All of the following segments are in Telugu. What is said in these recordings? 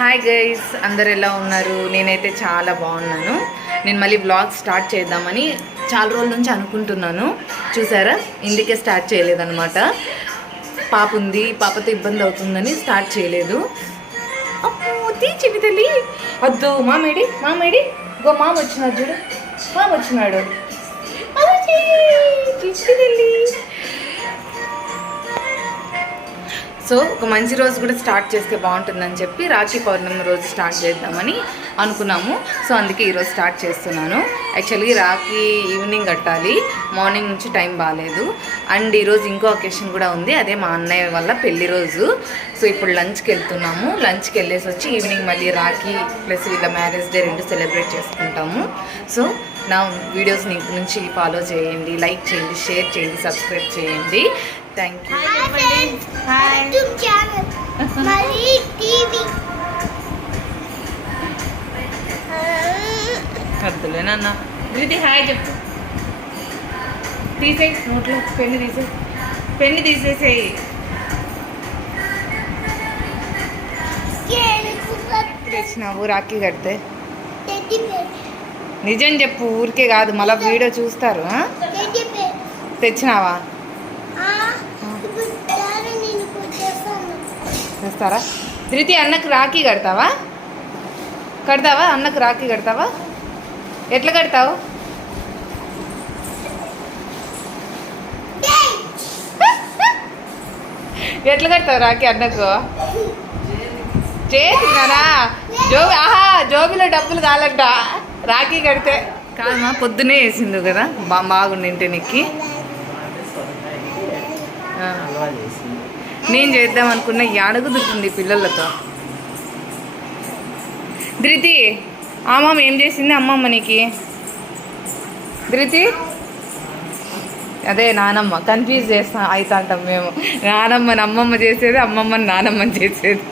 హాయ్ గైస్, అందరు ఎలా ఉన్నారు? నేనైతే చాలా బాగున్నాను. నేను మళ్ళీ వ్లాగ్ స్టార్ట్ చేద్దామని చాలా రోజుల నుంచి అనుకుంటున్నాను. చూసారా, ఇందుకే స్టార్ట్ చేయలేదన్నమాట. పాప ఉంది, పాపతో ఇబ్బంది అవుతుందని స్టార్ట్ చేయలేదు. చిటి తల్లి వద్దు. మామేడి గో, మామ వచ్చినాడు చూడు, మామ వచ్చినాడు. చిటి తల్లి. సో ఒక మంచి రోజు కూడా స్టార్ట్ చేస్తే బాగుంటుందని చెప్పి రాఖీ పౌర్ణమి రోజు స్టార్ట్ చేద్దామని అనుకున్నాము. సో అందుకే ఈరోజు స్టార్ట్ చేస్తున్నాను. యాక్చువల్లీ రాఖీ ఈవినింగ్ కట్టాలి, మార్నింగ్ నుంచి టైం బాగాలేదు. అండ్ ఈరోజు ఇంకో అకేషన్ కూడా ఉంది, అదే మా అన్నయ్య వల్ల పెళ్లి రోజు. సో ఇప్పుడు లంచ్కి వెళ్తున్నాము. లంచ్కి వెళ్ళేసి వచ్చి ఈవినింగ్ మళ్ళీ రాఖీ ప్లస్ వీళ్ళ మ్యారేజ్ డే రెండు సెలబ్రేట్ చేసుకుంటాము. సో నా వీడియోస్ ఇంటి నుంచి ఫాలో చేయండి, లైక్ చేయండి, షేర్ చేయండి, సబ్స్క్రైబ్ చేయండి. Thank you. వద్దులేనన్న. దీది హాయ్ చెప్పు. తీసేయి నోట్లో పెన్ను తీసేసేయి. తెచ్చినావు రాఖీ కడితే? నిజం చెప్పు, ఊరికే కాదు, మళ్ళీ వీడియో చూస్తారు. తెచ్చినావా? చేస్తారా? ధృతి అన్నకు రాఖీ కడతావా? అన్నకు రాఖీ కడతావా? ఎట్లా కడతావు? ఎట్లా కడతావు రాఖీ అన్నకు? చేసినారా? జోబిలో డబ్బులు కావాలంట రాఖీ కడితే. కాదమ్మా, పొద్దునే వేసిండు కదా, బాగుండింటే నీకు. నేను చేద్దాం అనుకున్న అడుగుతుంది పిల్లలతో. ధృతి, అమ్మమ్మ ఏం చేసింది అమ్మమ్మ నీకు? ధృతి, అదే నానమ్మ. కన్ఫ్యూజ్ అవుతా అంటాం మేము. నానమ్మని అమ్మమ్మ చేసేది, అమ్మమ్మని నానమ్మని చేసేది.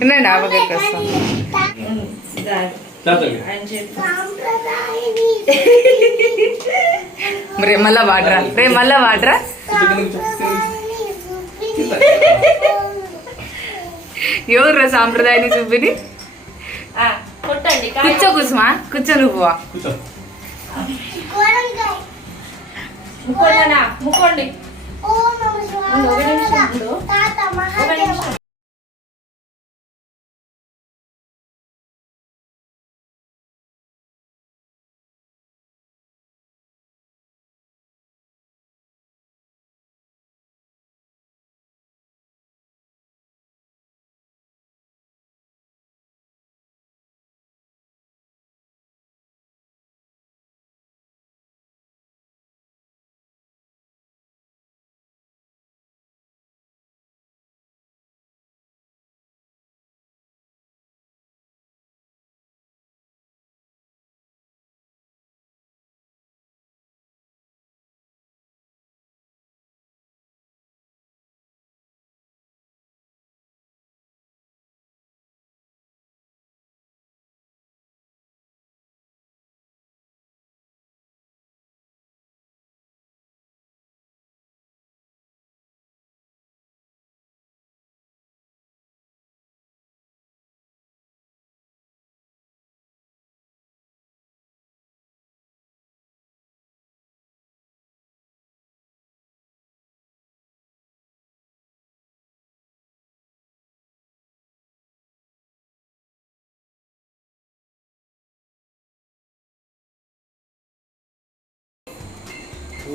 వినండి, ఆవగైతే వస్తాం. మళ్ళా వాడరా. ఎవరు సాంప్రదాయాన్ని చూపిని? కూర్చో కుసుమా, కూర్చో. నువ్వు ముక్కోండి.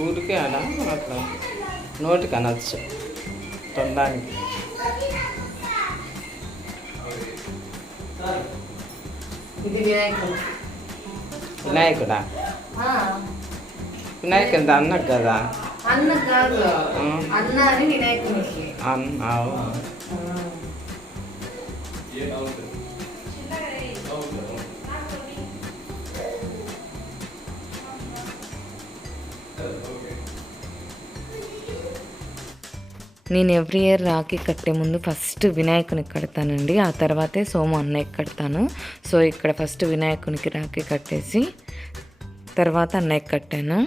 ఊరికే అలా అట్లా నోటికి అనొచ్చు తొండానికి. ఇది వినాయకుడు. వినాయకుడా? వినాయకుడు అన్నకు కదా. అన్న కాదు, అన్న అని వినాయకుడికి. అన్న నేను ఎవ్రీ ఇయర్ రాఖీ కట్టే ముందు ఫస్ట్ వినాయకునికి కడతానండి, ఆ తర్వాతే సోము అన్నయ్యకి కడతాను. సో ఇక్కడ ఫస్ట్ వినాయకునికి రాఖీ కట్టేసి తర్వాత అన్నయ్యకి కట్టాను.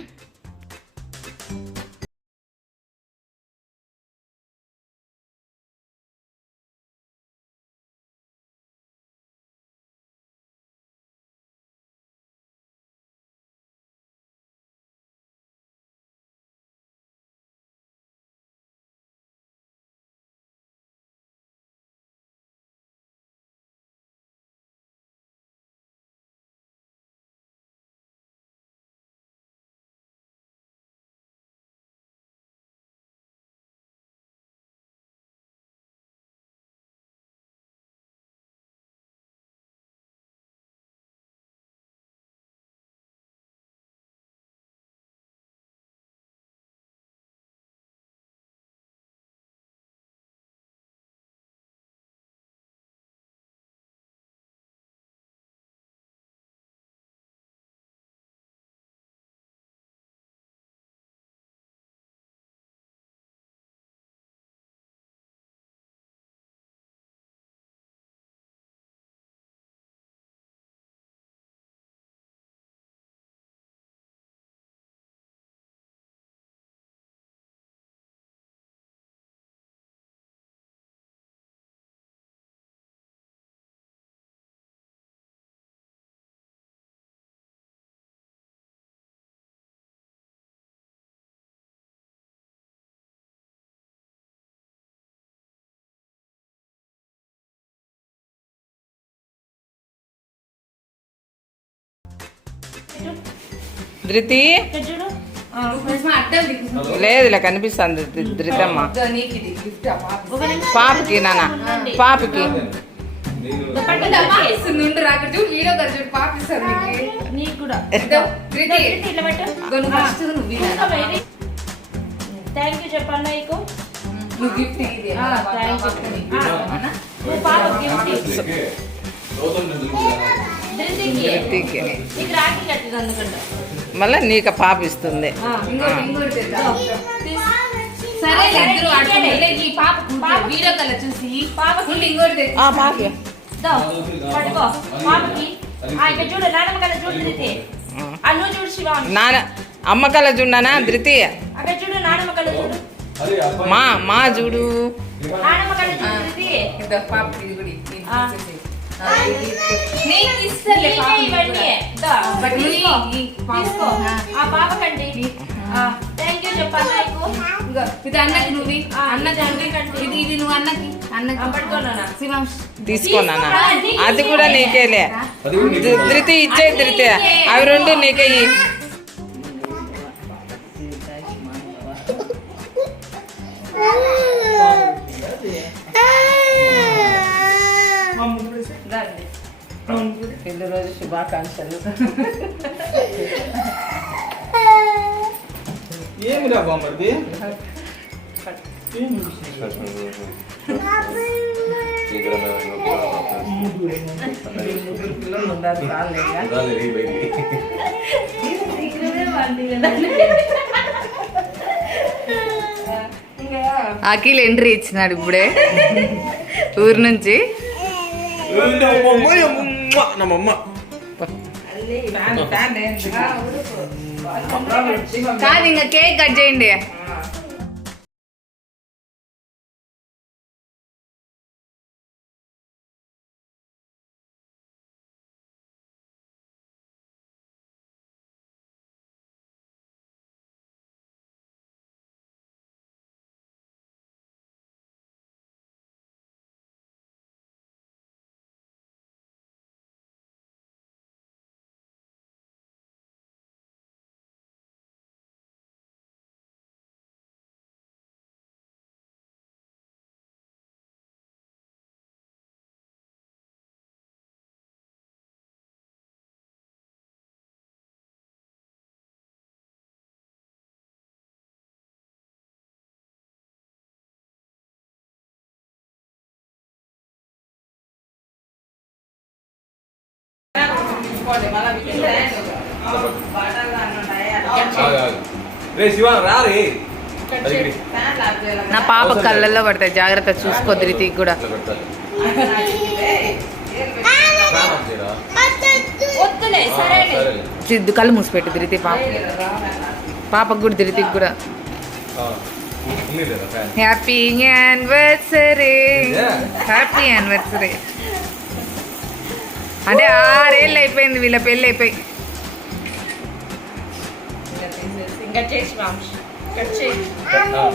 ధృతి లేదులే కనిపిస్తుంది ధృతమ్మ. పాపకి నాన్న పాపకి మళ్ళీ నీకు పాప ఇస్తుంది. నాన్న అమ్మ కళ చూడనా ధృతి? మా చూడు తీసుకోనా? అది కూడా నీకేలే ధృతి, ఇచ్చే ధృతి, అవి రెండు నీకే. పెళ్లి రోజు శుభాకాంక్షలు. ఏమిరా బామ్మది? అఖిల్ ఎంట్రీ ఇచ్చినాడు ఇప్పుడే ఊరు నుంచి. కాదు ఇంకా కేక్ కట్ చేయండి. రే శివ రా రే నా పాప కళ్ళల్లో పడతాయి, జాగ్రత్త చూసుకో ధృతికి కూడా. సిద్ధు కళ్ళు మూసిపెట్టు ధృతి పాపకు కూడా ధృతికి కూడా. Happy anniversary, happy anniversary. అంటే 6 ఏళ్ళు అయిపోయింది వీళ్ళ పెళ్ళి అయిపోయి.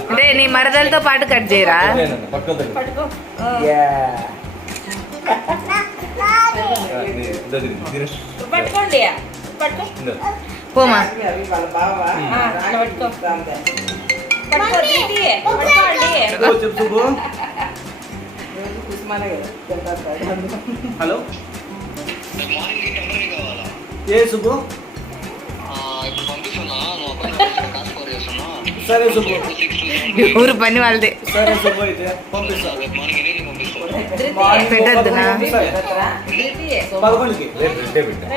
అంటే నీ మరదలతో పాటు కట్ చేయరా? పోమా హలో ఏ సుబ్బు సరే సుబ్బు ఊరు పని వాళ్ళదే. సరే సుబ్బు అయితే పంపిస్తా పెట్టద్దునా? 11కి రేపు పెట్టా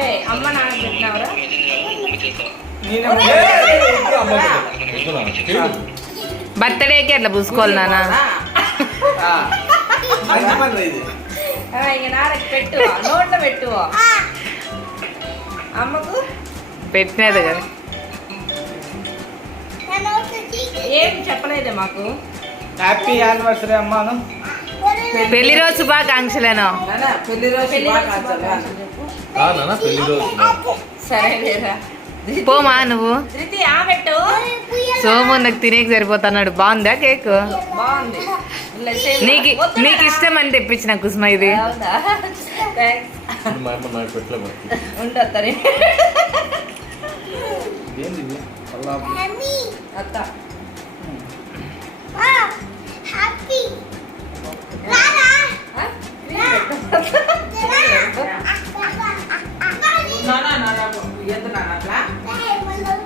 బర్త్డేకి అట్లా పూసుకోవాలి నాన్న. పెట్టు నోట్లో పెట్టు అమ్మకు పెట్టినది కదా. ఏం చెప్పలేదే మాకు. హ్యాపీ యానివర్సరీ అమ్మాను. పెళ్లి రోజు శుభాకాంక్షలను. పెళ్లి రోజు సరే లేరా పోమా నువ్వు. ధృతి ఆ పెట్టు. సోము నాకు తినేకి సరిపోతున్నాడు. బాగుందా కేక్? బాగుంది. నీకు నీకు ఇష్టం అని తెప్పించిన కుసుమ ఇది. అవునా? థాంక్స్. మా అమ్మ నాకు పెట్టలే ఉండొత్తని ఏంది అత్త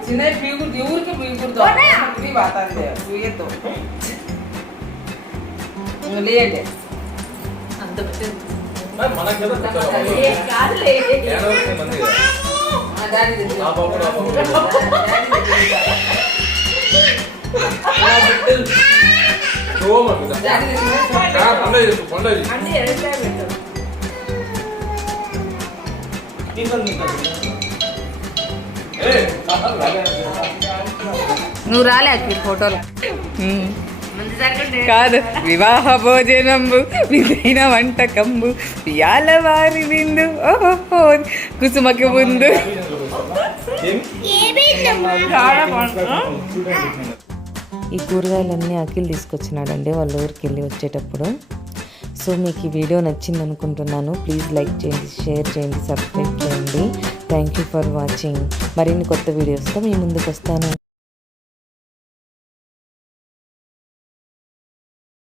చిన్న పీగురు ఊరికి పీగురుతో బాతంది పీగతో లేండి అంత మనకి కాదులే మంది దాని అంటే ఎట్లా పెట్టు. నువ్వు రాలే అక్కడ ఫోటోలు ముందు జరగండి. కాదు. వివాహ భోజనంబు విధైన వంటకంబు పియాల వారి విందు ఓహో కుసుమకి ముందు. ఈ కూరగాయలన్నీ అఖిల్ తీసుకొచ్చినాడండి వాళ్ళ ఊరికి వెళ్ళి వచ్చేటప్పుడు. సో మీకు ఈ వీడియో నచ్చింది అనుకుంటున్నాను. ప్లీజ్ లైక్ చేయండి, షేర్ చేయండి, సబ్స్క్రైబ్ చేయండి. Thank you for watching. మరిన్ని కొత్త వీడియోస్తో మీ ముందుకు వస్తాను.